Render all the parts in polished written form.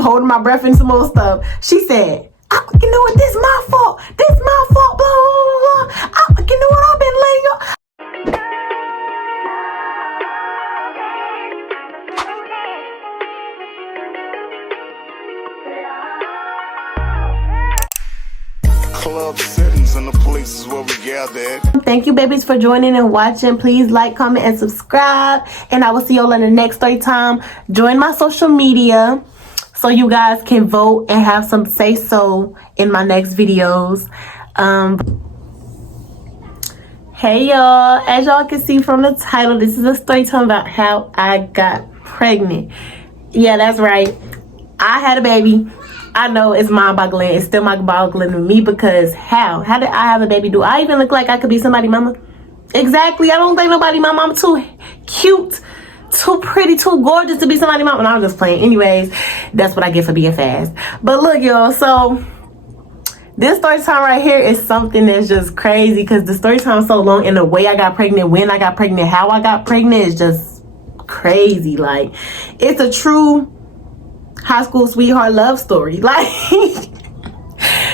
I'm holding my breath and some more stuff. She said, you know what, this is my fault. This is my fault, blah, blah, blah. You know what, I've been laying y'all. Club settings and the places where we gather at. Thank you, babies, for joining and watching. Please like, comment, and subscribe. And I will see y'all in the next story time. Join my social media so you guys can vote and have some say-so in my next videos. Hey, y'all. As y'all can see from the title, this is a story time about how I got pregnant. Yeah, that's right. I had a baby. I know it's mind-boggling. It's still mind-boggling to me because how did I have a baby? Do I even look like I could be somebody's mama? Exactly. I don't think nobody my mama too cute, too pretty, too gorgeous to be somebody's mama. And I'm just playing. Anyways, that's what I get for being fast. But look, y'all. So this story time right here is something that's just crazy because the story time is so long, and the way I got pregnant, when I got pregnant, how I got pregnant is just crazy. Like, it's a true high school sweetheart love story. Like,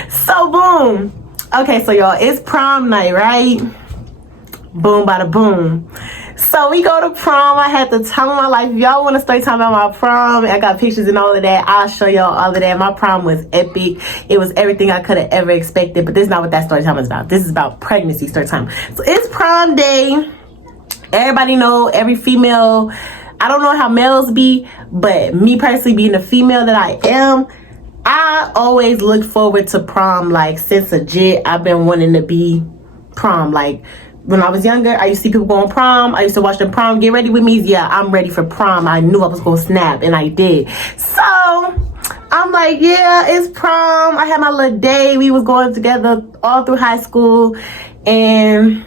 so boom. Okay, so y'all, it's prom night, right? Boom, bada boom. So we go to prom. I had the time of my life. If y'all want to start talking about my prom, I got pictures and all of that. I'll show y'all all of that. My prom was epic. It was everything I could have ever expected. But this is not what that story time is about. This is about pregnancy story time. So it's prom day. Everybody know, every female, I don't know how males be, but me personally, being the female that I am, I always look forward to prom. Like, since legit, I've been wanting to be prom. Like, when I was younger, I used to see people going prom. I used to watch them prom. Get ready with me. Yeah, I'm ready for prom. I knew I was going to snap, and I did. So I'm like, yeah, it's prom. I had my little day. We was going together all through high school, and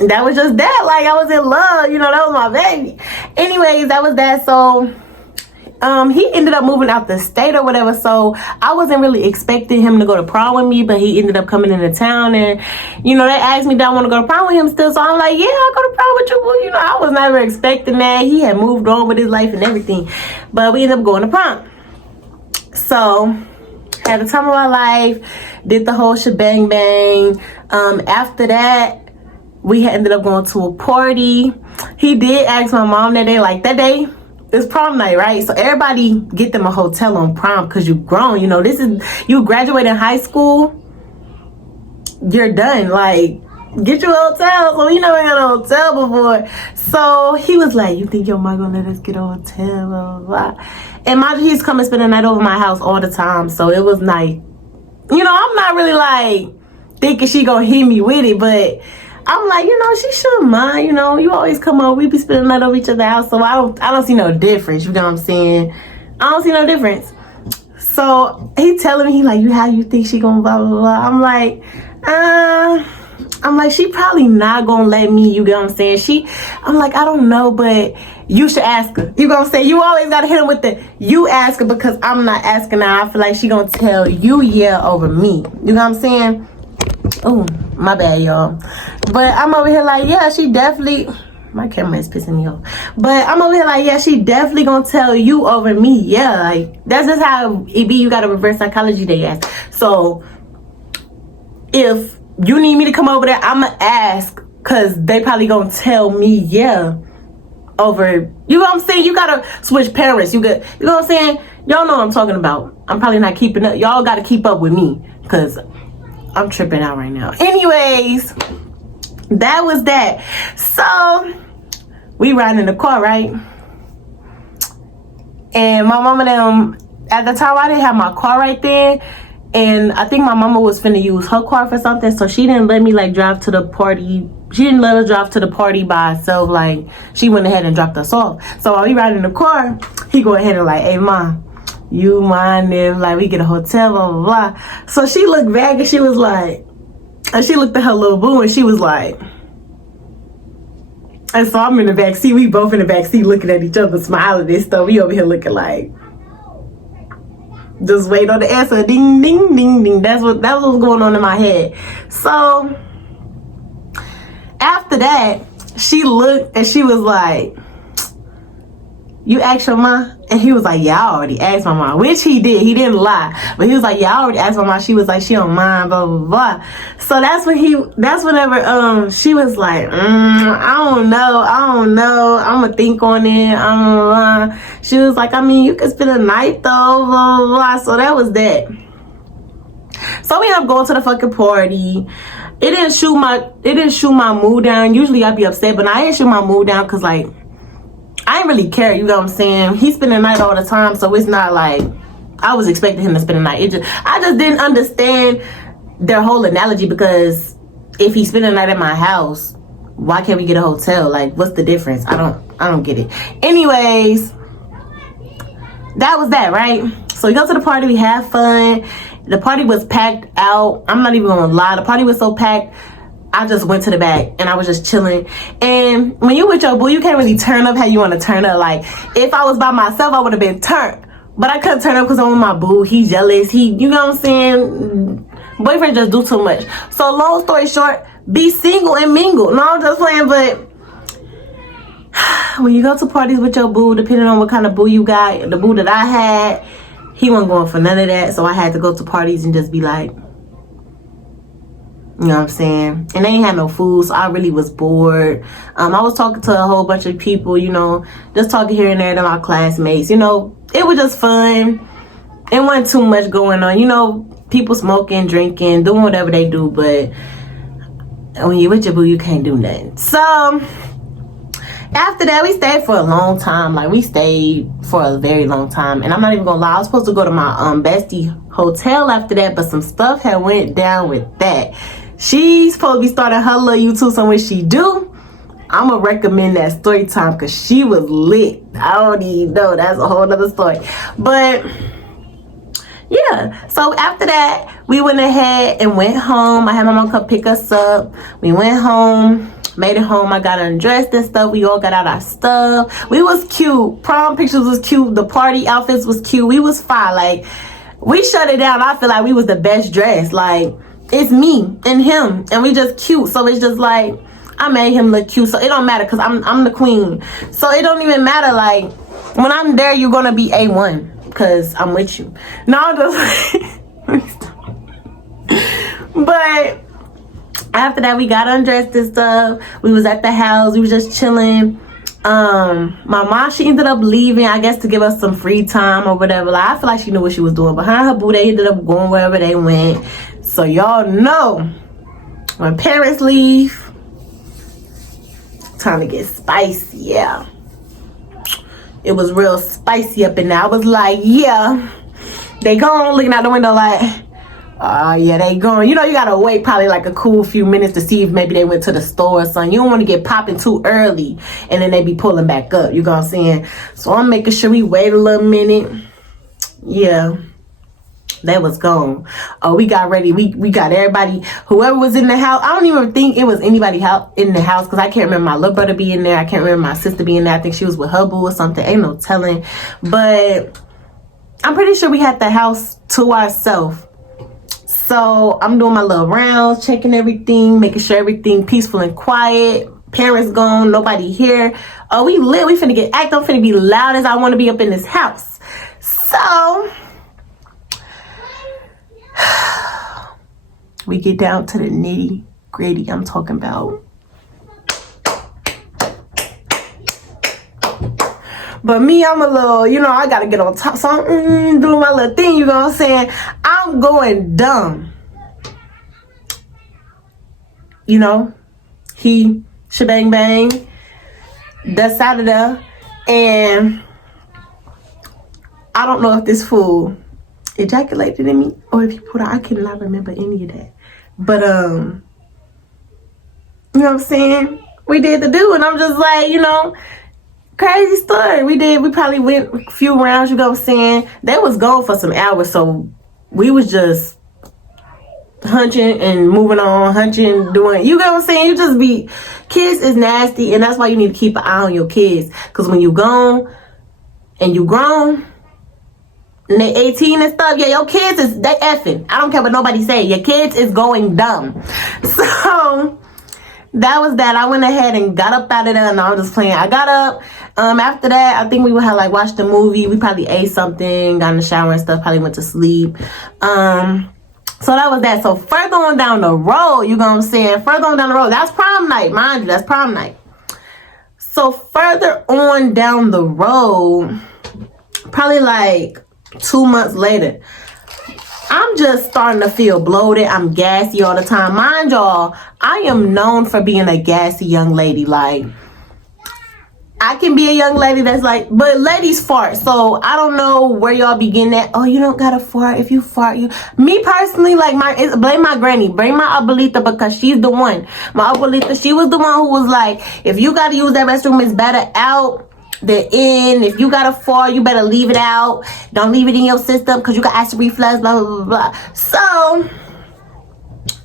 that was just that. Like, I was in love, you know, that was my baby. Anyways, that was that. So he ended up moving out the state or whatever, so I wasn't really expecting him to go to prom with me, but he ended up coming into town, and you know, they asked me, do I want to go to prom with him still? So I'm like, yeah, I'll go to prom with you. Well, you know, I was never expecting that. He had moved on with his life and everything, but we ended up going to prom. So had the time of my life, did the whole shebang bang. After that, we had ended up going to a party. He did ask my mom that day, like, that day, it's prom night, right? So everybody get them a hotel on prom because you grown. You know, this is, you graduating high school, you're done. Like, get you a hotel. So we never had a hotel before. So he was like, you think your mom gonna let us get a hotel, blah, blah, blah. And mind you, he's come and spend the night over my house all the time. So it was like, you know, I'm not really like thinking she gonna hit me with it, but I'm like, you know, she shouldn't mind, you know, you always come over, we be spending the night over each other's house, so I don't see no difference, you know what I'm saying? I don't see no difference. So he telling me, he like, how you think she gonna blah, blah, blah. I'm like, she probably not gonna let me, you get what I'm saying? I'm like, I don't know, but you should ask her. You know what I'm saying? You always gotta hit him with the, you ask her, because I'm not asking her. I feel like she gonna tell you yeah over me. You know what I'm saying? Oh, my bad, y'all. But I'm over here like, yeah, she definitely, my camera is pissing me off. But I'm over here like, yeah, she definitely gonna tell you over me. Yeah, like, that's just how it be. You got a reverse psychology, they ask. So if you need me to come over there, I'ma ask, because they probably gonna tell me yeah over, you know what I'm saying? You gotta switch parents. You know what I'm saying? Y'all know what I'm talking about. I'm probably not keeping up. Y'all gotta keep up with me, because I'm tripping out right now. Anyways, that was that. So we riding in the car, right? And my mama, them, at the time I didn't have my car right there, and I think my mama was finna use her car for something, so she didn't let me like drive to the party. She didn't let us drive to the party by herself. Like, she went ahead and dropped us off. So while we riding in the car, he go ahead and like, hey ma, you mind if like we get a hotel, blah blah blah. So she looked back and she was like, and she looked at her little boo and she was like, and so I'm in the back seat, we both in the back seat looking at each other, smiling and stuff. We over here looking like, just wait on the answer. Ding ding ding ding. That was what's going on in my head. So after that, she looked and she was like, you asked your mom? And he was like, yeah, I already asked my mom. Which he did. He didn't lie. But he was like, yeah, I already asked my mom. She was like, she don't mind, blah, blah, blah. So that's whenever she was like, I don't know. I'm going to think on it. She was like, I mean, you could spend a night though, blah, blah, blah. So that was that. So we ended up going to the fucking party. It didn't shoot my mood down. Usually I'd be upset, but I didn't shoot my mood down because, like, I didn't really care, you know what I'm saying? He spend the night all the time, so it's not like I was expecting him to spend the night. I just didn't understand their whole analogy, because if he spend the night at my house, why can't we get a hotel? Like, what's the difference? I don't get it. Anyways, that was that, right? So we go to the party, we have fun. The party was packed out. I'm not even gonna lie, the party was so packed, I just went to the back and I was just chilling. And when you with your boo, you can't really turn up how you want to turn up. Like, if I was by myself, I would have been turned. But I couldn't turn up because I'm with my boo. He jealous. You know what I'm saying? Boyfriend just do too much. So long story short, be single and mingle. No, I'm just playing, but when you go to parties with your boo, depending on what kind of boo you got, the boo that I had, he wasn't going for none of that. So I had to go to parties and just be like, you know what I'm saying? And they ain't had no food, so I really was bored. I was talking to a whole bunch of people, you know, just talking here and there to my classmates. You know, it was just fun. It wasn't too much going on. You know, people smoking, drinking, doing whatever they do, but when you're with your boo, you can't do nothing. So after that, we stayed for a long time. Like, we stayed for a very long time. And I'm not even gonna lie, I was supposed to go to my bestie hotel after that, but some stuff had went down with that. She's supposed to be starting her little YouTube, so when she do, I'm gonna recommend that story time, because she was lit. I don't even know, that's a whole nother story. But yeah, so after that, we went ahead and went home. I had my mom come pick us up. We went home, made it home. I got undressed and stuff. We all got out our stuff. We was cute. Prom pictures was cute. The party outfits was cute. We was fine. Like, we shut it down. I feel like we was the best dressed. Like, it's me and him, and we just cute. So it's just like, I made him look cute, so it don't matter, because I'm the queen. So it don't even matter. Like, when I'm there, you're gonna be A1, because I'm with you. No, I'm just but after that, we got undressed and stuff. We was at the house. We was just chilling. My mom, she ended up leaving, I guess, to give us some free time or whatever. Like, I feel like she knew what she was doing. But her and her boo, they ended up going wherever they went. So y'all know, when parents leave, time to get spicy. Yeah, it was real spicy up in there. I was like, yeah, they gone, looking out the window like, yeah, they going. You know, you gotta wait probably like a cool few minutes to see if maybe they went to the store or something. You don't want to get popping too early and then they be pulling back up. You know what I'm saying? So I'm making sure we wait a little minute. Yeah, that was gone. Oh, we got ready. We got everybody, whoever was in the house. I don't even think it was anybody in the house, because I can't remember my little brother being there. I can't remember my sister being there. I think she was with her boo or something. Ain't no telling. But I'm pretty sure we had the house to ourselves. So I'm doing my little rounds, checking everything, making sure everything peaceful and quiet. Parents gone, nobody here. Oh, we lit. We finna get active. I'm finna be loud as I want to be up in this house. So we get down to the nitty gritty. I'm talking about. But me, I'm a little, you know, I gotta get on top. So I'm doing my little thing, you know what I'm saying? I'm going dumb. You know, he shebang bang, that's out of there. And I don't know if this fool ejaculated in me or if he put out, I cannot remember any of that. But, you know what I'm saying? We did the do, and I'm just like, you know, crazy story. We probably went a few rounds, you know what I'm saying? They was gone for some hours, so we was just hunching and moving on, hunching, doing, you know what I'm saying? You just be, kids is nasty, and that's why you need to keep an eye on your kids. Because when you gone and you grown, and they 18 and stuff, yeah, your kids is, they effing. I don't care what nobody say. Your kids is going dumb. So that was that. I went ahead and got up out of there. And I was just playing. I got up. After that, I think we would have like watched a movie. We probably ate something, got in the shower and stuff. Probably went to sleep. So that was that. So further on down the road, you know what I'm saying? Further on down the road, that's prom night, mind you. That's prom night. So further on down the road, probably like 2 months later, I'm just starting to feel bloated. I'm gassy all the time. Mind y'all, I am known for being a gassy young lady. Like, I can be a young lady that's like, but ladies fart. So I don't know where y'all be getting at. Oh, you don't gotta fart. If you fart, me personally, like, blame my granny. Blame my abuelita, because she's the one. My abuelita, she was the one who was like, if you gotta use that restroom, it's better out than in. If you gotta fart, you better leave it out. Don't leave it in your system, because you got acid reflux, blah, blah, blah, blah. So,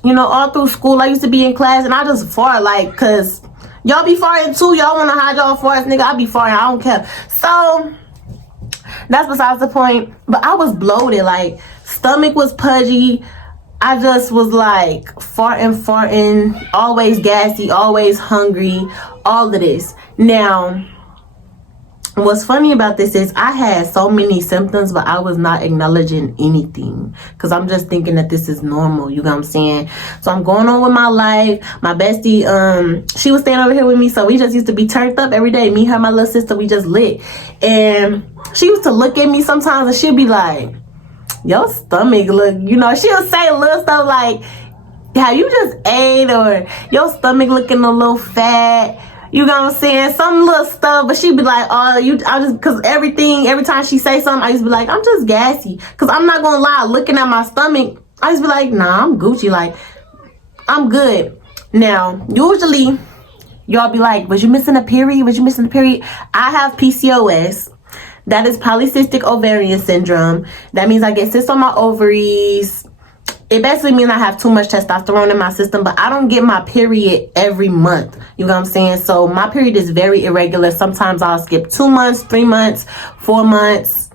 you know, all through school, I used to be in class, and I just fart, like, because y'all be farting too. Y'all want to hide y'all farts, nigga. I be farting. I don't care. So, that's besides the point. But I was bloated. Like, stomach was pudgy. I just was like farting. Always gassy. Always hungry. All of this. Now, what's funny about this is I had so many symptoms, but I was not acknowledging anything, because I'm just thinking that this is normal. You know what I'm saying? So I'm going on with my life. My bestie, she was staying over here with me, so we just used to be turned up every day. Me, her, my little sister, we just lit. And she used to look at me sometimes, and she'd be like, your stomach look, you know, she'll say little stuff like, have you just ate? Or your stomach looking a little fat. You know what I'm saying? Some little stuff, but she'd be like, because every time she say something, I used to be like, I'm just gassy. Because I'm not going to lie, looking at my stomach, I used to be like, nah, I'm Gucci. Like, I'm good. Now, usually, y'all be like, was you missing a period? I have PCOS. That is polycystic ovarian syndrome. That means I get cysts on my ovaries. It basically means I have too much testosterone in my system, but I don't get my period every month. You know what I'm saying? So my period is very irregular. Sometimes I'll skip 2 months, 3 months, 4 months,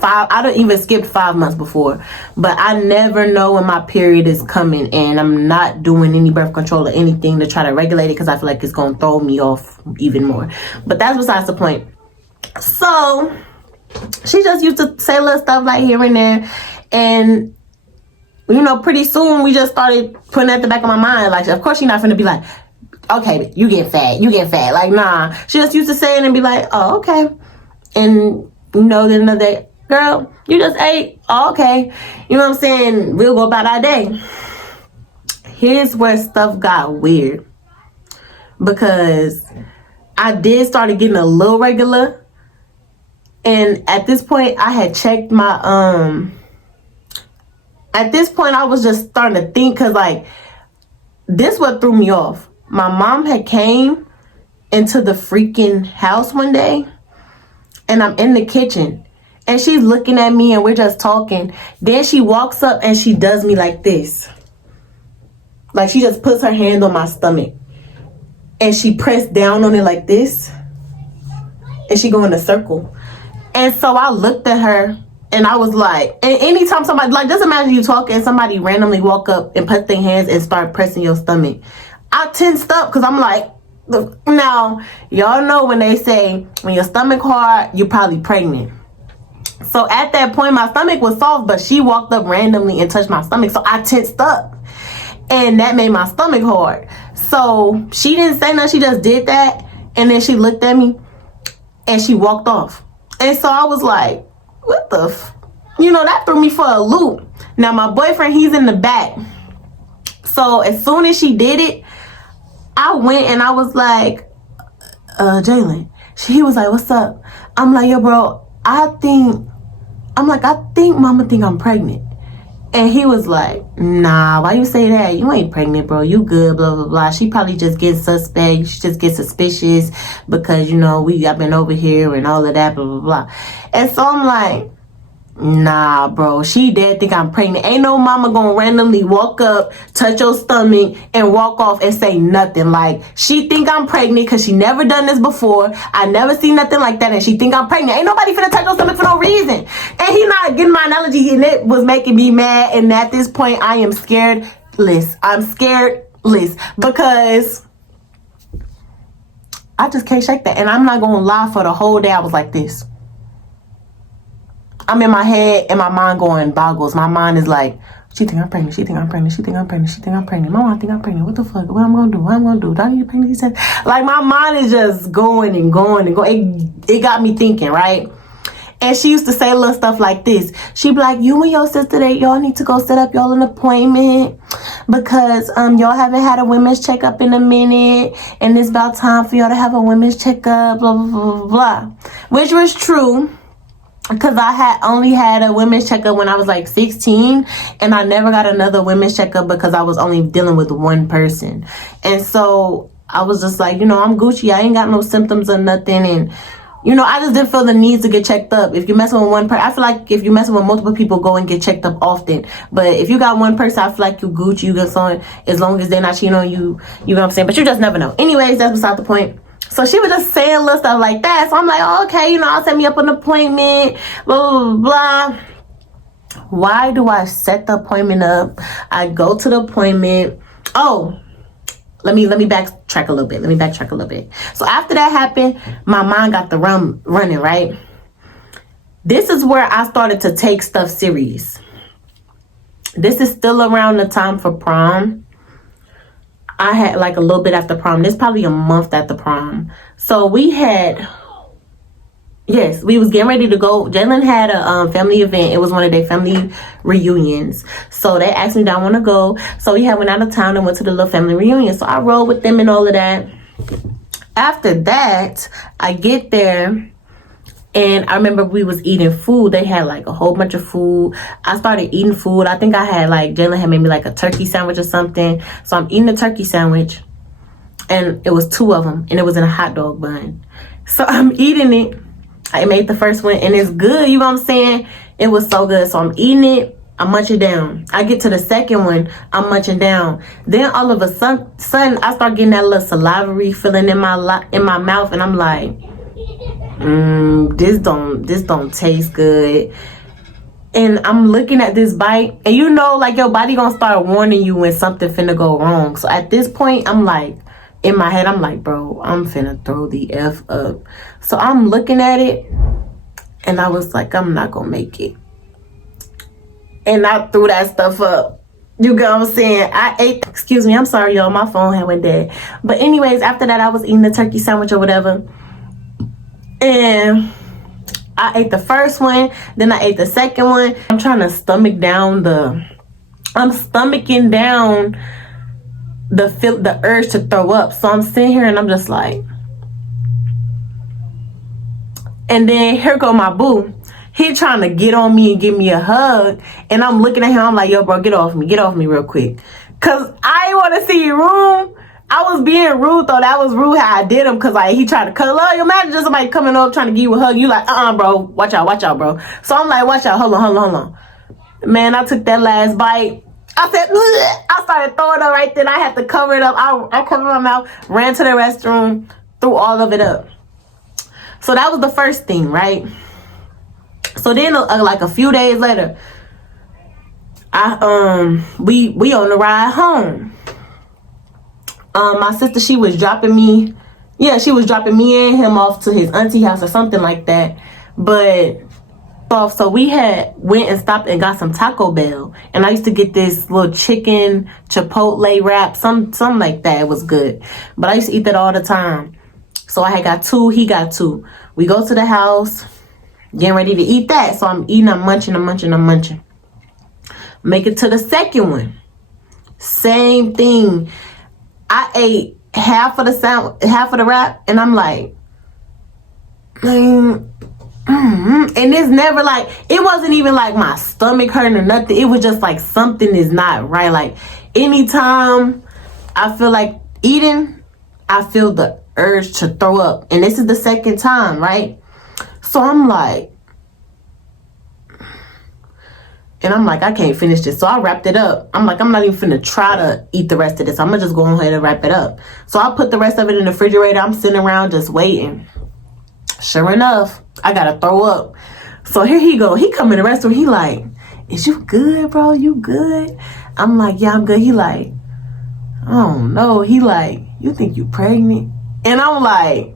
5. I don't even skip 5 months before. But I never know when my period is coming, and I'm not doing any birth control or anything to try to regulate it, because I feel like it's going to throw me off even more. But that's besides the point. So she just used to say little stuff like here and there, and you know, pretty soon we just started putting at the back of my mind, like, of course she's not finna be like, okay, you get fat. Like, nah. She just used to say it and be like, oh, okay. And, you know, then another day, girl, you just ate. Oh, okay. You know what I'm saying? We'll go about our day. Here's where stuff got weird. Because I did start getting a little regular. And at this point, I had checked my, at this point, I was just starting to think, because, like, this what threw me off. My mom had came into the freaking house one day, and I'm in the kitchen, and she's looking at me, and we're just talking. Then she walks up, and she does me like this. Like, she just puts her hand on my stomach, and she pressed down on it like this, and she go in a circle. And so I looked at her, and I was like, and anytime somebody, like, just imagine you talking and somebody randomly walk up and put their hands and start pressing your stomach. I tensed up, because I'm like, now, y'all know when they say, when your stomach hard, you're probably pregnant. So at that point, my stomach was soft, but she walked up randomly and touched my stomach. So I tensed up, and that made my stomach hard. So she didn't say nothing. She just did that. And then she looked at me, and she walked off. And so I was like, what the you know, that threw me for a loop. Now, my boyfriend, he's in the back. So as soon as she did it, I went and I was like, Jalen. He was like, what's up? I'm like, yo, bro, I think mama think I'm pregnant. And he was like, nah, why you say that? You ain't pregnant, bro. You good, blah, blah, blah. She probably just gets suspect. She just gets suspicious because, you know, I've been over here and all of that, blah, blah, blah. And so I'm like, nah, bro, she did think I'm pregnant. Ain't no mama gonna randomly walk up, touch your stomach, and walk off and say nothing. Like, she think I'm pregnant because she never done this before. I never seen nothing like that, and she think I'm pregnant. Ain't nobody finna touch your stomach for no reason. And he not getting my analogy, and it was making me mad. And at this point, I am scared-less. I'm scared-less because I just can't shake that. And I'm not gonna lie, for the whole day I was like this. I'm in my head and my mind going boggles. My mind is like, she think I'm pregnant, she think I'm pregnant, she think I'm pregnant, she think I'm pregnant. My mom think I'm pregnant. What the fuck? What I'm gonna do? What I'm gonna do? Do I need a pregnancy test? Like, my mind is just going and going and going. It got me thinking, right? And she used to say little stuff like this. She'd be like, you and your sister, y'all need to go set up y'all an appointment because y'all haven't had a women's checkup in a minute, and it's about time for y'all to have a women's checkup, blah, blah, blah, blah, blah. Which was true. Because I had only had a women's checkup when I was like 16, and I never got another women's checkup because I was only dealing with one person. And so I was just like, I'm Gucci. I ain't got no symptoms or nothing. And, I just didn't feel the need to get checked up. If you're messing with one person, I feel like if you're messing with multiple people, go and get checked up often. But if you got one person, I feel like you Gucci. You get someone, as long as they're not cheating on you, you know what I'm saying? But you just never know. Anyways, that's beside the point. So she was just saying little stuff like that. So I'm like, oh, okay, I'll set me up an appointment, blah, blah, blah. Why do I set the appointment up? I go to the appointment. Oh, let me backtrack a little bit. So after that happened, my mind got the running, right? This is where I started to take stuff serious. This is still around the time for prom. I had like a little bit after prom. This probably a month after prom. So we was getting ready to go. Jalen had a family event. It was one of their family reunions. So they asked me, do I want to go? So we went out of town and went to the little family reunion. So I rode with them and all of that. After that, I get there. And I remember we was eating food. They had like a whole bunch of food. I started eating food. I think I had Jalen had made me like a turkey sandwich or something. So I'm eating a turkey sandwich. And it was 2 of them. And it was in a hot dog bun. So I'm eating it. I made the first one and it's good. You know what I'm saying? It was so good. So I'm eating it. I'm munching down. I get to the second one. I'm munching down. Then all of a sudden, I start getting that little salivary feeling in my mouth. And I'm like, this don't taste good. And I'm looking at this bite, and your body gonna start warning you when something finna go wrong. So at this point, I'm like, in my head, I'm like, bro, I'm finna throw the F up. So I'm looking at it, and I was like, I'm not gonna make it. And I threw that stuff up. You get what I'm saying? I ate, excuse me, I'm sorry, y'all, my phone had went dead. But anyways, after that, I was eating the turkey sandwich or whatever. And I ate the first one, then I ate the second one. I'm trying to stomaching down the urge to throw up. So I'm sitting here and I'm just like, and then here go my boo. He trying to get on me and give me a hug. And I'm looking at him, I'm like, yo, bro, get off me real quick. Cause I want to see room. I was being rude though. That was rude how I did him, cause he tried to cuddle up. Imagine just somebody coming up trying to give you a hug. You like, bro, watch out, bro. So I'm like, watch out, hold on. Man, I took that last bite. I said, ugh. I started throwing up right then. I had to cover it up. I covered my mouth, ran to the restroom, threw all of it up. So that was the first thing, right? So then, like a few days later, we on the ride home. My sister, she was dropping me and him off to his auntie house or something like that. But so we went and stopped and got some Taco Bell, and I used to get this little chicken chipotle wrap, something like that. It was good, but I used to eat that all the time. So I had got 2, he got 2. We go to the house, getting ready to eat that. So I'm eating, I'm munching. Make it to the second one, same thing. I ate half of the wrap, and I'm like, and it's never like, it wasn't even like my stomach hurting or nothing. It was just like something is not right. Like anytime I feel like eating, I feel the urge to throw up. And this is the second time, right? So I'm like, I can't finish this. So I wrapped it up. I'm like, I'm not even finna try to eat the rest of this. I'm gonna just go ahead and wrap it up. So I put the rest of it in the refrigerator. I'm sitting around just waiting. Sure enough, I gotta throw up. So here he go. He come in the restaurant. He like, is you good, bro? You good? I'm like, yeah, I'm good. He like, oh no. He like, you think you pregnant? And I'm like,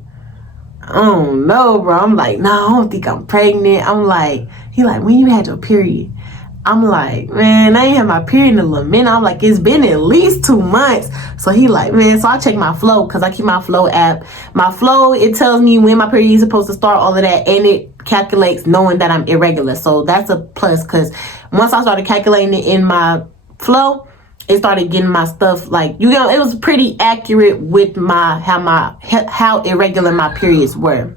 I don't know, bro. I'm like, no, I don't think I'm pregnant. I'm like, he like, when you had your period? I'm like, man, I ain't had my period in a little minute. I'm like, it's been at least 2 months. So he like, man, so I check my flow because I keep my flow app. My flow, it tells me when my period is supposed to start, all of that, and it calculates knowing that I'm irregular. So that's a plus because once I started calculating it in my flow, it started getting my stuff like, you know, it was pretty accurate with how irregular my periods were.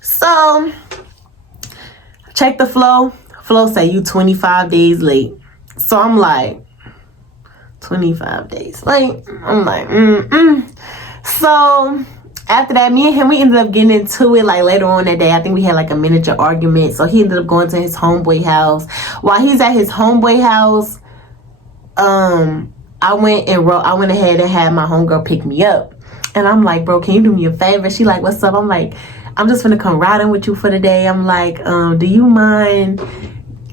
So check the flow. Flo say you 25 days late. So I'm like, 25 days late. I'm like, So after that, me and him, we ended up getting into it like later on that day. I think we had like a miniature argument. So he ended up going to his homeboy house. While he's at his homeboy house, I went ahead and had my homegirl pick me up. And I'm like, bro, can you do me a favor? She like, what's up? I'm like, I'm just gonna come riding with you for the day. I'm like, do you mind?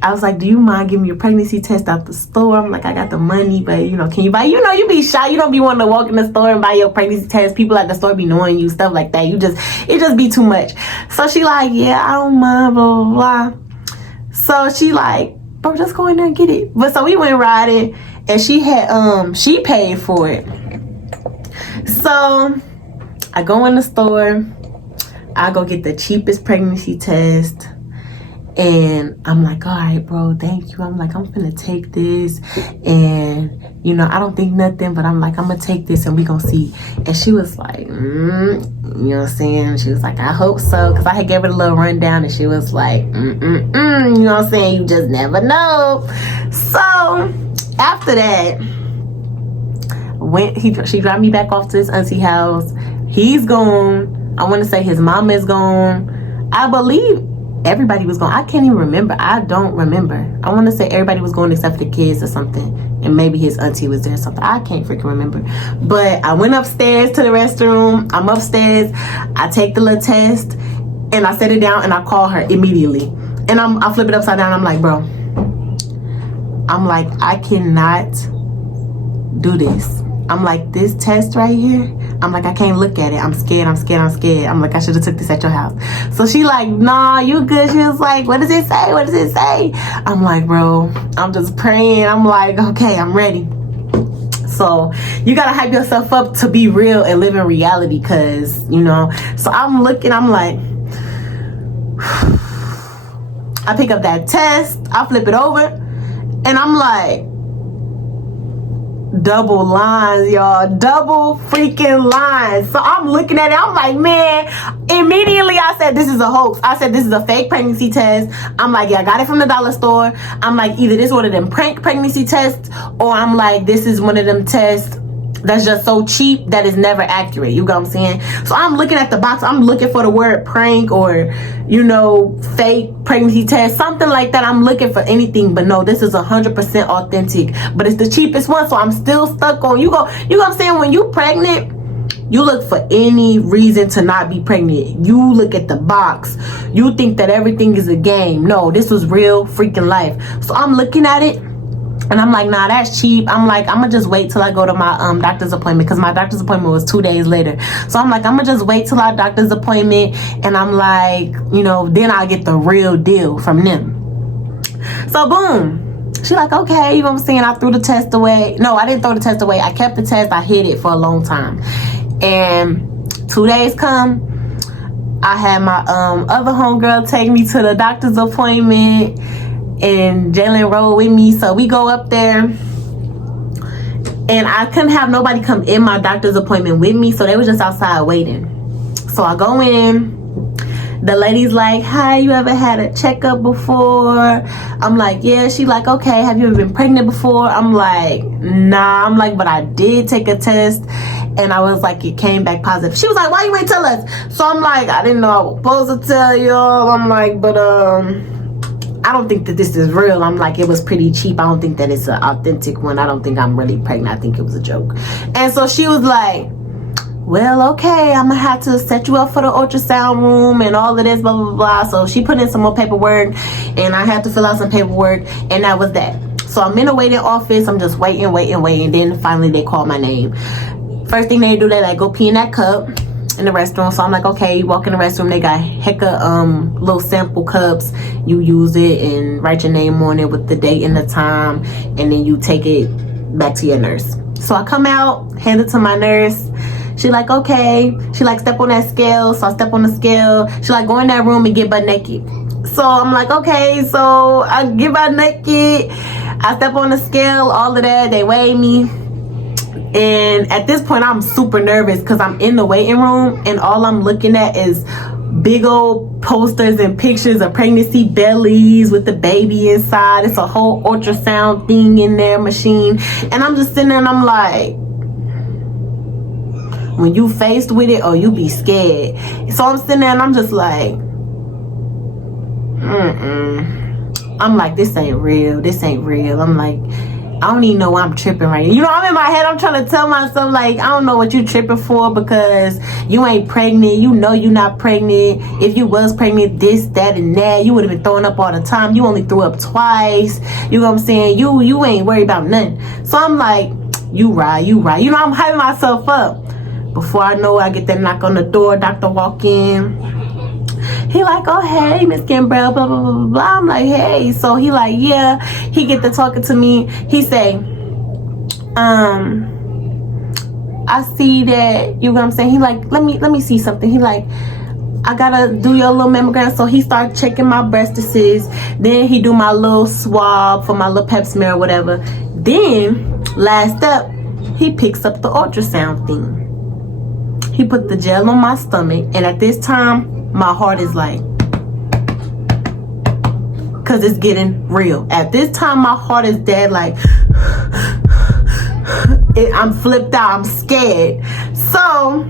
I was like, do you mind giving me a pregnancy test out the store? I'm like, I got the money, but you know, can you buy? You know, you be shy. You don't be wanting to walk in the store and buy your pregnancy test. People at the store be knowing you, stuff like that. It just be too much. So she like, yeah, I don't mind, blah, blah, blah. So she like, bro, just go in there and get it. But so we went riding and she paid for it. So I go in the store, I go get the cheapest pregnancy test. And I'm like, all right, bro, thank you. I'm like, I'm gonna take this. And, you know, I don't think nothing, but I'm like, I'm gonna take this and we gonna see. And she was like, you know what I'm saying? She was like, I hope so. Because I had gave her a little rundown and she was like, you know what I'm saying? You just never know. So after that, she dropped me back off to his auntie house. He's gone. I want to say his mama is gone. I believe everybody was gone. I can't even remember. I don't remember. I want to say everybody was gone except for the kids or something. And maybe his auntie was there or something. I can't freaking remember. But I went upstairs to the restroom. I'm upstairs. I take the little test and I set it down and I call her immediately. And I flip it upside down. I'm like, bro, I'm like, I cannot do this. I'm like, this test right here, I'm like, I can't look at it. I'm scared. I'm like, I should have took this at your house. So she like, nah, you good. She was like, what does it say? I'm like, bro, I'm just praying. I'm like, okay, I'm ready. So you gotta hype yourself up to be real and live in reality, cause you know. So I'm looking, I'm like, I pick up that test, I flip it over, and I'm like, double lines, y'all. Double freaking lines. So I'm looking at it. I'm like, man, immediately I said, this is a hoax. I said, this is a fake pregnancy test. I'm like, yeah, I got it from the dollar store. I'm like, either this is one of them prank pregnancy tests, or I'm like, this is one of them tests that's just so cheap that is never accurate. You know what I'm saying? So I'm looking at the box. I'm looking for the word prank or, you know, fake pregnancy test, something like that. I'm looking for anything, but no, this is 100% authentic. But it's the cheapest one, so I'm still stuck on. You know what I'm saying? When you pregnant, you look for any reason to not be pregnant. You look at the box. You think that everything is a game. No, this was real freaking life. So I'm looking at it. And I'm like, nah, that's cheap. I'm like, I'm gonna just wait till I go to my doctor's appointment, because my doctor's appointment was 2 days later. So I'm like, I'm gonna just wait till our doctor's appointment, and I'm like, you know, then I'll get the real deal from them. So boom, she like, okay, you know what I'm saying? I threw the test away. No, I didn't throw the test away. I kept the test. I hid it for a long time. And 2 days come, I had my other homegirl take me to the doctor's appointment. And Jalen rode with me, so we go up there, and I couldn't have nobody come in my doctor's appointment with me, so they were just outside waiting. So I go in, the lady's like, hi, you ever had a checkup before? I'm like, yeah. She like, okay, have you ever been pregnant before? I'm like, nah. I'm like, but I did take a test, and I was like, it came back positive. She was like, why you ain't tell us? So I'm like, I didn't know I was supposed to tell y'all. I'm like, but I don't think that this is real. I'm like, it was pretty cheap. I don't think that it's an authentic one. I don't think I'm really pregnant. I think it was a joke. And so she was like, well, okay, I'm gonna have to set you up for the ultrasound room and all of this, blah, blah, blah. So she put in some more paperwork, and I had to fill out some paperwork, and that was that. So I'm in a waiting office. I'm just waiting. Then finally they called my name. First thing they do, they like go pee in that cup in the restroom. So I'm like, okay, you walk in the restroom, they got hecka little sample cups. You use it and write your name on it with the date and the time, and then you take it back to your nurse. So I come out, hand it to my nurse. She like, okay. She like, step on that scale. So I step on the scale. She like, go in that room and get butt naked. So I'm like, okay. So I get butt naked. I step on the scale, all of that. They weigh me. And at this point, I'm super nervous because I'm in the waiting room and all I'm looking at is big old posters and pictures of pregnancy bellies with the baby inside. It's a whole ultrasound thing in there, machine. And I'm just sitting there and I'm like, when you faced with it, or you be scared. So I'm sitting there and I'm just like, I'm like, this ain't real. This ain't real. I'm like, I don't even know why I'm tripping right now. You know, I'm in my head, I'm trying to tell myself, like, I don't know what you tripping for because you ain't pregnant. You know you not pregnant. If you was pregnant, this, that, and that, you would have been throwing up all the time. You only threw up twice. You know what I'm saying? You ain't worried about nothing. So I'm like, you right. You know, I'm hyping myself up. Before I know it, I get that knock on the door. Doctor walk in. He like, oh, hey, Miss Kimbrell, blah, blah, blah, blah, blah. I'm like, hey. So he like, yeah. He get to talking to me. He say, I see that, you know what I'm saying? He like, let me see something. He like, I gotta do your little mammogram. So he start checking my breastises. Then he do my little swab for my little pap smear or whatever. Then, last step, he picks up the ultrasound thing. He put the gel on my stomach. And at this time, my heart is like, because it's getting real. At this time, my heart is dead, like, I'm flipped out, I'm scared. So,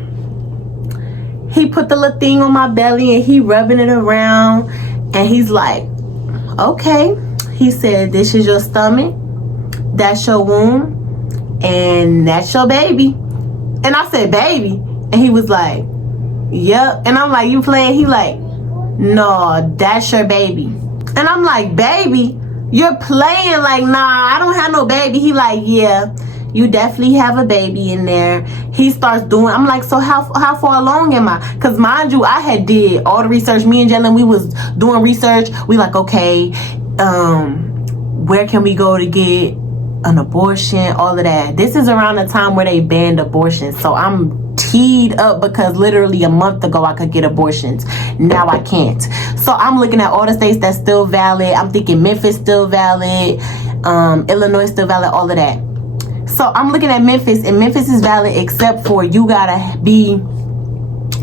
he put the little thing on my belly and he rubbing it around. And he's like, okay. He said, this is your stomach, that's your womb, and that's your baby. And I said, baby? And he was like, yep. And I'm like, you playing? He like, no, that's your baby. And I'm like, baby? You're playing? Like, nah, I don't have no baby. He like, yeah, you definitely have a baby in there. He starts doing, I'm like, so how far along am I? Because mind you, I had did all the research. Me and Jalen, we was doing research. We like, okay, where can we go to get an abortion? All of that. This is around the time where they banned abortion. So I'm teed up because literally a month ago I could get abortions. Now I can't. So I'm looking at all the states that's still valid. I'm thinking Memphis still valid, Illinois still valid, all of that. So I'm looking at Memphis, and Memphis is valid except for you gotta be,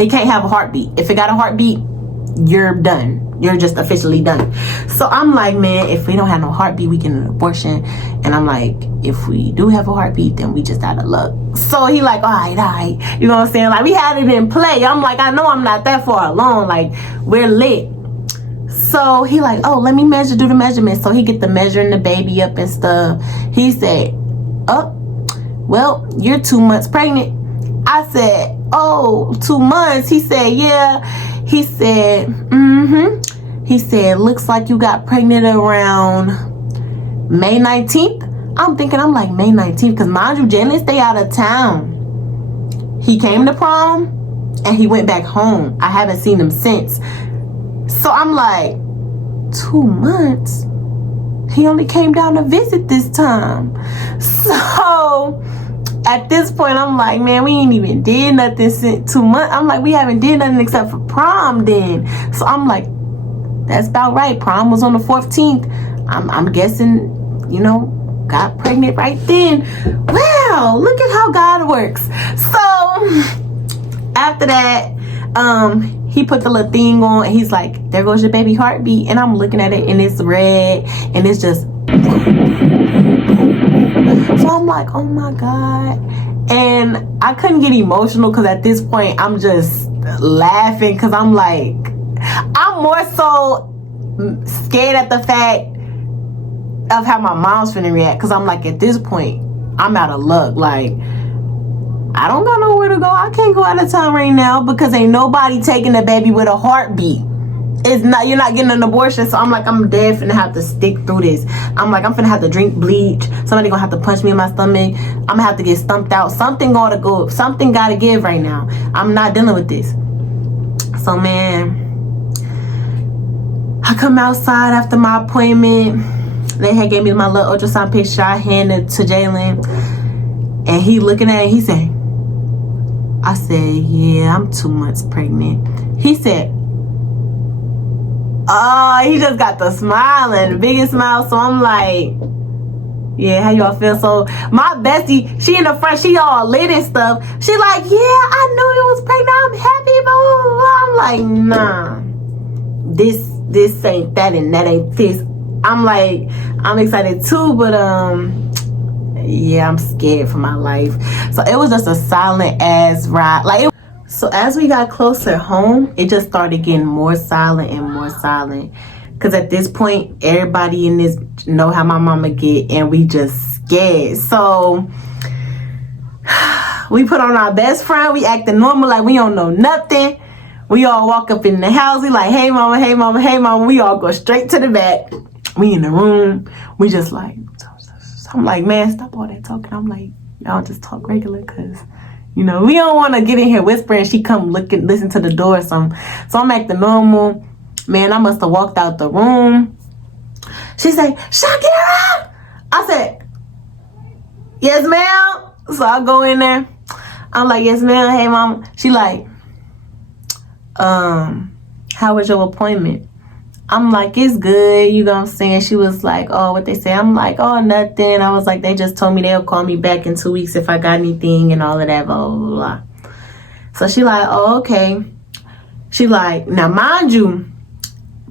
it can't have a heartbeat. If it got a heartbeat, you're done. You're just officially done. So I'm like, man, if we don't have no heartbeat, we get an abortion. And I'm like, if we do have a heartbeat, then we just out of luck. So he like, all right. You know what I'm saying? Like, we had it in play. I'm like, I know I'm not that far along. Like, we're lit. So he like, oh, let me do the measurement. So he get the measuring the baby up and stuff. He said, oh, well, you're 2 months pregnant. I said, oh, 2 months. He said, yeah. He said, He said, looks like you got pregnant around May 19th. I'm like, May 19th? Because mind you, Jalen stay out of town. He came to prom and he went back home. I haven't seen him since. So I'm like, 2 months? He only came down to visit this time. So at this point, I'm like, man, we ain't even did nothing since 2 months. I'm like, we haven't did nothing except for prom then. So I'm like, that's about right. Prom was on the 14th. I'm guessing, you know, got pregnant right then. Wow, look at how God works. So after that, he put the little thing on and he's like, there goes your baby heartbeat. And I'm looking at it and it's red and it's just, so I'm like, oh my God. And I couldn't get emotional because at this point I'm just laughing because I'm like, I'm more so scared at the fact of how my mom's finna react, because I'm like, at this point I'm out of luck. Like, I don't got nowhere to go. I can't go out of town right now because ain't nobody taking the baby with a heartbeat. It's not, you're not getting an abortion. So I'm like, I'm dead finna have to stick through this. I'm like, I'm finna have to drink bleach. Somebody gonna have to punch me in my stomach. I'm gonna have to get stumped out. Something gotta give right now. I'm not dealing with this. So man, I come outside after my appointment. They had gave me my little ultrasound picture. I handed it to Jalen, and he looking at it. He said, I said, yeah, I'm 2 months pregnant. He said, oh, he just got the smile and the biggest smile. So I'm like, yeah, how y'all feel? So my bestie, she in the front, she all lit and stuff. She like, yeah, I knew you was pregnant. I'm happy, blah, blah, blah. I'm like, nah, this ain't that and that ain't this. I'm like, I'm excited too, but yeah, I'm scared for my life. So it was just a silent ass ride. Like, so as we got closer home, it just started getting more silent and more silent. Cause at this point, everybody in this know how my mama get, and we just scared. So we put on our best friend. We acting normal like we don't know nothing. We all walk up in the house. We like, hey mama, hey mama, hey mama. We all go straight to the back. We in the room. We just like, I'm like, man, stop all that talking. I'm like, y'all just talk regular, cause you know, we don't want to get in here whispering. She come listen to the door or something. So I'm acting normal. Man, I must have walked out the room. She said, Shakira! I said, yes, ma'am. So I go in there. I'm like, yes, ma'am. Hey, mom. She like, how was your appointment? I'm like, it's good. You know what I'm saying? She was like, oh, what they say? I'm like, oh, nothing. I was like, they just told me they'll call me back in 2 weeks if I got anything and all of that, blah, blah, blah. So she like, oh, okay. She like, now mind you,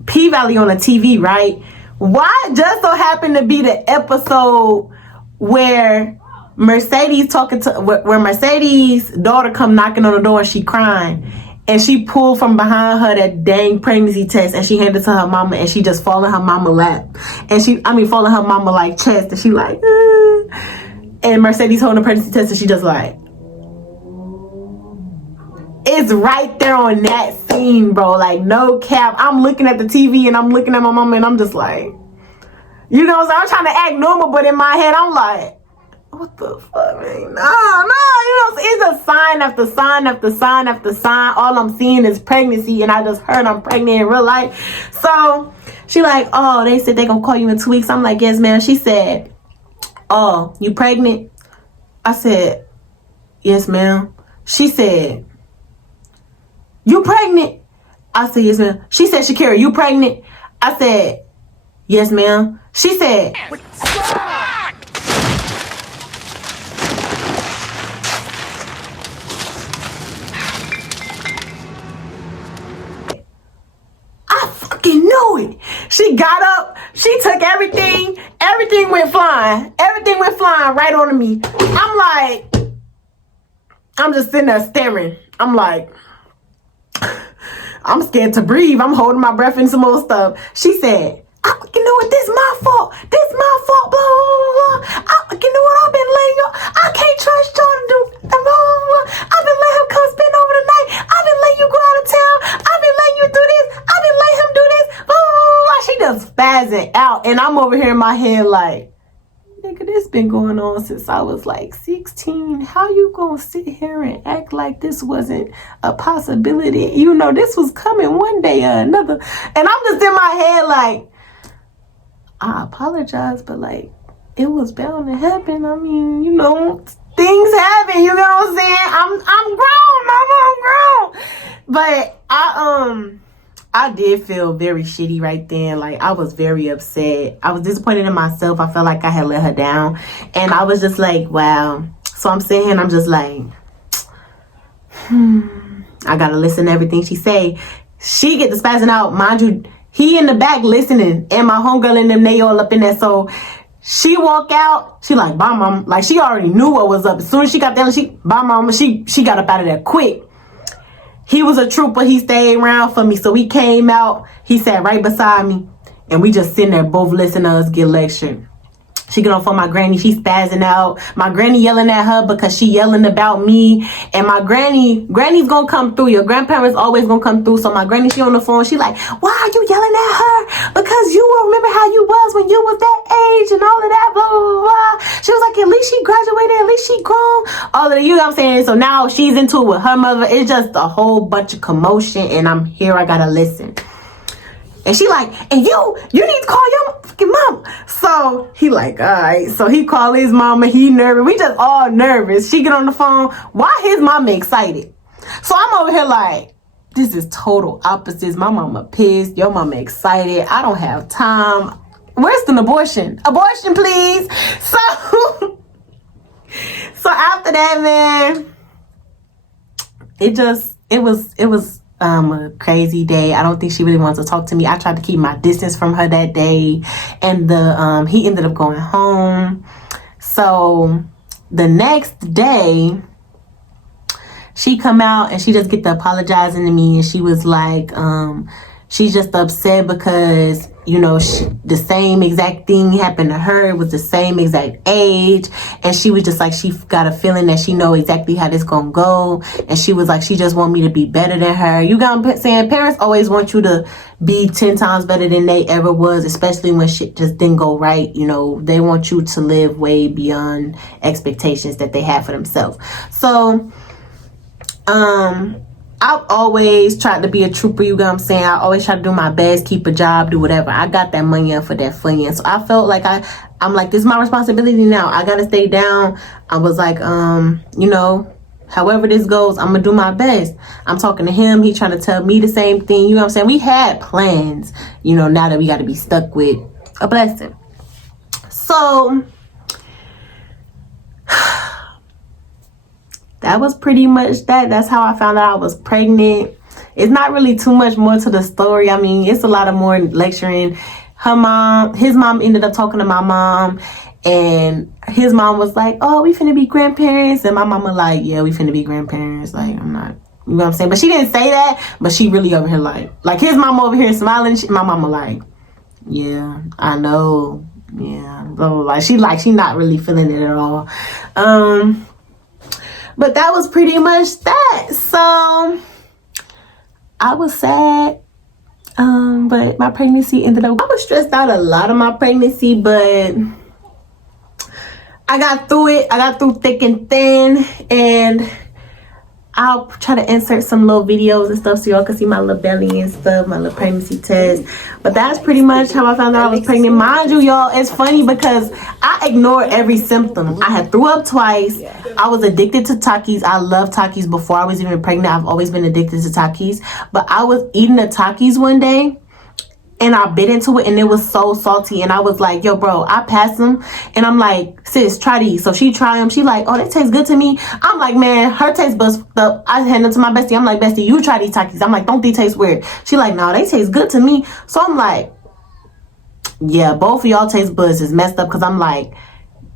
P-Valley on the TV, right? Why just so happened to be the episode where Mercedes where Mercedes' daughter come knocking on the door and she crying. And she pulled from behind her that dang pregnancy test, and she handed it to her mama, and she just fall in her mama lap. And fall in her mama like chest, and she like, and Mercedes holding the pregnancy test, and she just like, it's right there on that scene, bro. Like, no cap. I'm looking at the TV, and I'm looking at my mama, and I'm just like, you know what I'm saying? I'm trying to act normal, but in my head, I'm like, what the fuck, man? No, you know, it's a sign after sign after sign after sign. All I'm seeing is pregnancy, and I just heard I'm pregnant in real life. So she like, oh, they said they gonna call you in 2 weeks. I'm like, yes, ma'am. She said, oh, you pregnant? I said, yes, ma'am. She said, you pregnant? I said, yes, ma'am. She said, Shakira, you pregnant? I said, yes, ma'am. She said, knew it. She got up, she took everything went flying. Everything went flying right onto me. I'm like, I'm just sitting there staring. I'm like, I'm scared to breathe. I'm holding my breath and some more stuff. She said, you know what, this is my fault. This is my fault, blah, blah, blah. You know what, I've been letting y'all, I can't trust y'all to do, blah, blah, blah. I've been letting him come spend over the night. I've been letting you go out of town. I've been letting you do this. I've been letting him do this. Blah, blah, blah. She just spazzing out. And I'm over here in my head like, nigga, this been going on since I was like 16. How you gonna sit here and act like this wasn't a possibility? You know, this was coming one day or another. And I'm just in my head like, I apologize, but like, it was bound to happen. I mean, you know, things happen, you know what I'm saying? I'm grown, I'm grown. But I did feel very shitty right then. Like, I was very upset. I was disappointed in myself. I felt like I had let her down. And I was just like, wow. So I'm sitting here and I'm just like, I gotta listen to everything she say. She get the spazzing out. Mind you, he in the back listening. And my homegirl and them, they all up in there. So she walk out. She like, bye, mom. Like, she already knew what was up. As soon as she got there, bye, mama. She got up out of there quick. He was a trooper. He stayed around for me. So he came out. He sat right beside me. And we just sitting there both listening to us get lectured. She get on for my granny. She spazzing out. My granny yelling at her because she yelling about me. And my granny's gonna come through. Your grandparents always gonna come through. So my granny, she on the phone. She like, why are you yelling at her? Because you will remember how you was when you was that age and all of that, blah, blah, blah. She was like, at least she graduated. At least she grown. All of the, you know what I'm saying? So now she's into it with her mother. It's just a whole bunch of commotion. And I'm here. I gotta listen. And she like, and you need to call your fucking mom. So he like, all right. So he call his mama. He nervous. We just all nervous. She get on the phone. Why his mama excited? So I'm over here like, this is total opposites. My mama pissed. Your mama excited. I don't have time. Where's the abortion? Abortion, please. So after that, man, it was a crazy day. I don't think she really wants to talk to me. I tried to keep my distance from her that day, and he ended up going home. So the next day, she come out and she just get to apologizing to me, and she was like, she's just upset because, you know, the same exact thing happened to her. It was the same exact age. And she was just like, she got a feeling that she know exactly how this gonna go. And she was like, she just want me to be better than her. You got what I'm saying? Parents always want you to be 10 times better than they ever was, especially when shit just didn't go right. You know, they want you to live way beyond expectations that they have for themselves. So, I've always tried to be a trooper, you know what I'm saying? I always try to do my best, keep a job, do whatever. I got that money up for that fun. So I felt like I'm like, this is my responsibility now. I got to stay down. I was like, you know, however this goes, I'm going to do my best. I'm talking to him. He trying to tell me the same thing. You know what I'm saying? We had plans, you know, now that we got to be stuck with a blessing. So that was pretty much that. That's how I found out I was pregnant. It's not really too much more to the story. I mean, it's a lot of more lecturing. His mom ended up talking to my mom, and his mom was like, oh, we finna be grandparents. And my mama like, yeah, we finna be grandparents. Like, I'm not, you know what I'm saying? But she didn't say that, but she really over here like his mama over here smiling. My mama like, yeah, I know. Yeah, blah, blah, blah. She not really feeling it at all. But that was pretty much that. So I was sad. But my pregnancy ended up, I was stressed out a lot of my pregnancy, but I got through it. I got through thick and thin, and I'll try to insert some little videos and stuff so y'all can see my little belly and stuff, my little pregnancy test. But that's pretty much how I found out I was pregnant. Mind you, y'all, it's funny because I ignored every symptom. I had threw up twice. I was addicted to Takis. I loved Takis before I was even pregnant. I've always been addicted to Takis. But I was eating the Takis one day, and I bit into it, and it was so salty. And I was like, yo, bro, I passed them. And I'm like, sis, try these. So she tried them. She like, oh, they taste good to me. I'm like, man, her taste buds up. I hand them to my bestie. I'm like, bestie, you try these Takis. I'm like, don't they taste weird? She like, no, they taste good to me. So I'm like, yeah, both of y'all taste buds is messed up. Because I'm like,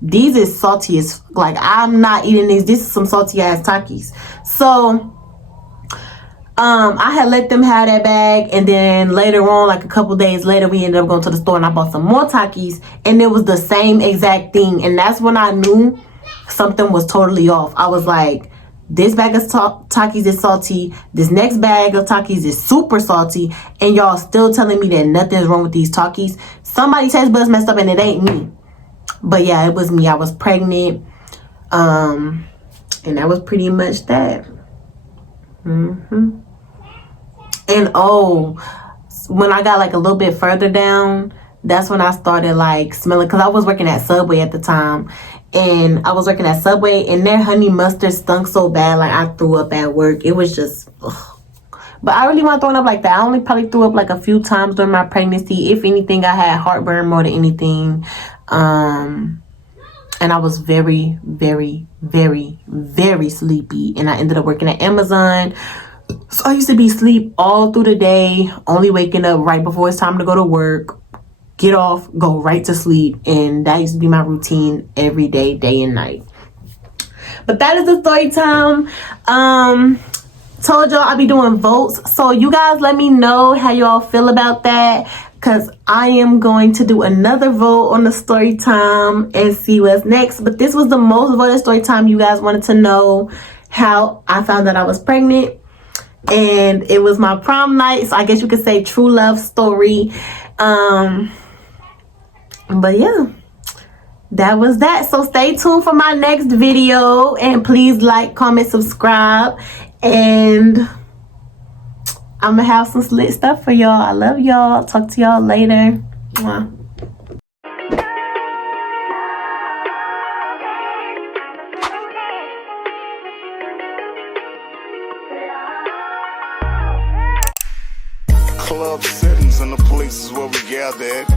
these is salty as, like, I'm not eating these. This is some salty ass Takis. So I had let them have that bag, and then later on, like a couple days later, we ended up going to the store and I bought some more Takis, and it was the same exact thing. And that's when I knew something was totally off. I was like, this bag of Takis is salty. This next bag of Takis is super salty, and y'all still telling me that nothing's wrong with these Takis. Somebody's taste buds messed up, and it ain't me. But yeah, it was me. I was pregnant, and that was pretty much that. And when I got like a little bit further down, that's when I started like smelling, because I was working at Subway at the time, and I was working at Subway, and their honey mustard stunk so bad, like I threw up at work. It was just, ugh. But I really wasn't throwing up like that. I only probably threw up like a few times during my pregnancy. If anything, I had heartburn more than anything. And I was very, very, very, very sleepy. And I ended up working at Amazon. So I used to be asleep all through the day, only waking up right before it's time to go to work, get off, go right to sleep. And that used to be my routine every day, day and night. But that is the story time. Told y'all I'll be doing votes. So you guys let me know how y'all feel about that. because I am going to do another vote on the story time and see what's next. But this was the most voted story time. You guys wanted to know how I found that I was pregnant, and it was my prom night, so I guess you could say true love story. But yeah, that was that. So stay tuned for my next video, and please like, comment, subscribe, and I'm gonna have some slit stuff for y'all. I love y'all. Talk to y'all later. Mwah. Club settings and the places where we gather at.